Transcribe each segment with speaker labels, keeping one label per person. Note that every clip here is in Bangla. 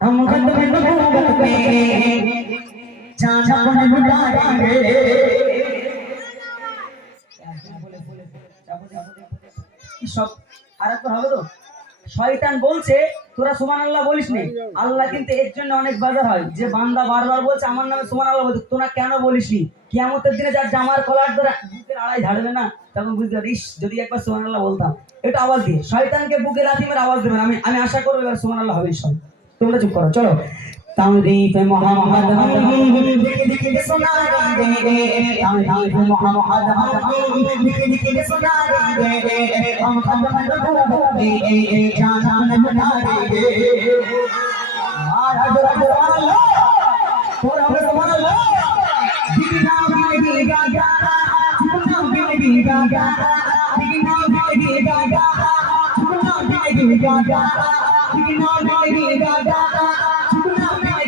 Speaker 1: हम खत में मोहब्बत में जाना मन लुटाएंगे
Speaker 2: কি সব আর একবার হবে তো শয়তান বলছে, তোরা সুমান আল্লাহ বলিস নি? আল্লাহ কিন্তু এর জন্য অনেক বাজার হয়। যে বান্দা বারবার বলছে, আমার নামে সুমান আল্লাহ বলছে তোরা কেন বলিস নি? কিয়ামতের দিনে যার জামার কলার ধরে বুকের আড়াই ঝাড়বে না, তখন বুঝতে পারি যদি একবার সুমান আল্লাহ বলতাম। এটা আওয়াজ দিয়ে, শয়তানকে বুকে লাথিমের আওয়াজ দেবেন। আমি আমি আশা করব এবার সুমান আল্লাহ হবে সব তোমরা চুপ করো, চলো। तारीफ़ मोहम्मद
Speaker 1: हम दिख दिख सुनाई दे तारीफ़ मोहम्मद हम दिख दिख सुनाई दे हम खत खत बोले जान बना दे। हज़रत सुभान अल्लाह और हज़रत सुभान अल्लाह दीदा दीदी गागा सुभान दीदी गागा दीदा दीदी गागा सुभान दीदी गागा दीदा दीदी गागा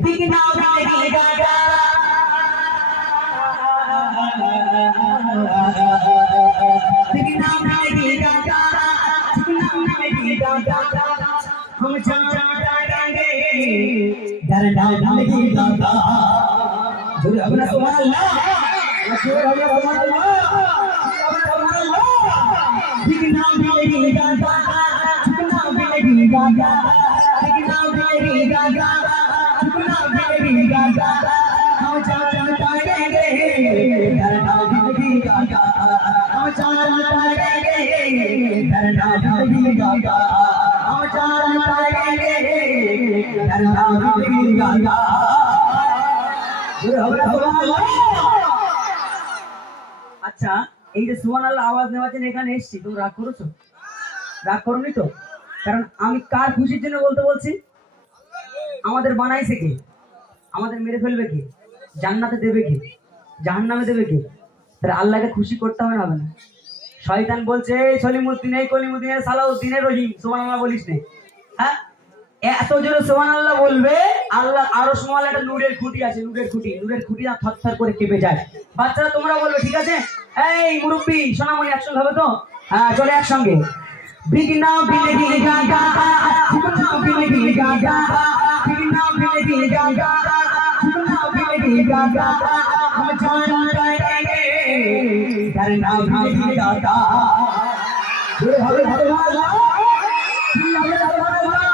Speaker 1: Big now, now, now, now. मेरे नाम की दादा
Speaker 2: बोले अपना सुना अल्लाह
Speaker 1: मशहूर हो गया सुना अल्लाह दिखना भी मेरी दादा दिखना भी मेरी दादा दिखना भी मेरी दादा दिखना भी मेरी दादा हम चाचा चाहेंगे मेरे नाम की दादा हम चाचा
Speaker 2: আচ্ছা এই যে সুমান আল্লাহ আওয়াজ নেওয়ার জন্য এখানে এসছি তুমি রাগ করেছ? রাগ তো? কারণ আমি কার খুশির জন্য বলতে বলছি? আমাদের বানাইছে কে? আমাদের মেরে ফেলবে কে? জান্নাতে দেবে কে? জাহান্নামে দেবে কে? তাহলে আল্লাহকে খুশি করতে হবে না না। শয়তান বলছে, এই সলিমুদ্দিন, এই সালাউদ্দিন রহিম সুমান আল্লাহ বলিস নে। হ্যাঁ? এত জোরে সোমান আল্লাহ বলবে আল্লাহ আরো সমাল একটা নূরের খুঁটি আছে নূরের খুঁটি নূরের খুঁটি না থরথর করে কেঁপে যায় বাচ্চারা তোমরা বলবে ঠিক আছে এই মুরব্বী সোনামণি একসঙ্গে হবে তো হ্যাঁ চলে একসঙ্গে বিগনা বিলেগি গাগা বিগনা বিলেগি গাগা বিগনা বিলেগি গাগা বিগনা বিলেগি গাগা हम जान जाएंगे डरना नहीं गागा
Speaker 1: जोर हो गया हमारा चिल्ला हमारा नारे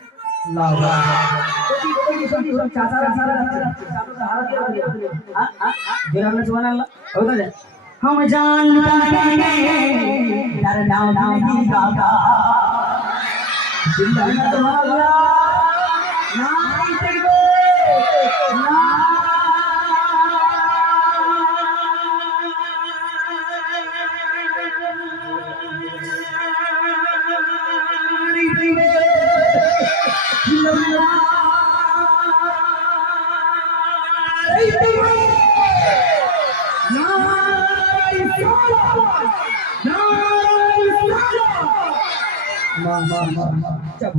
Speaker 1: हम जानता नहीं डर जाओ नहीं दादा ना
Speaker 2: মা মা মা যাব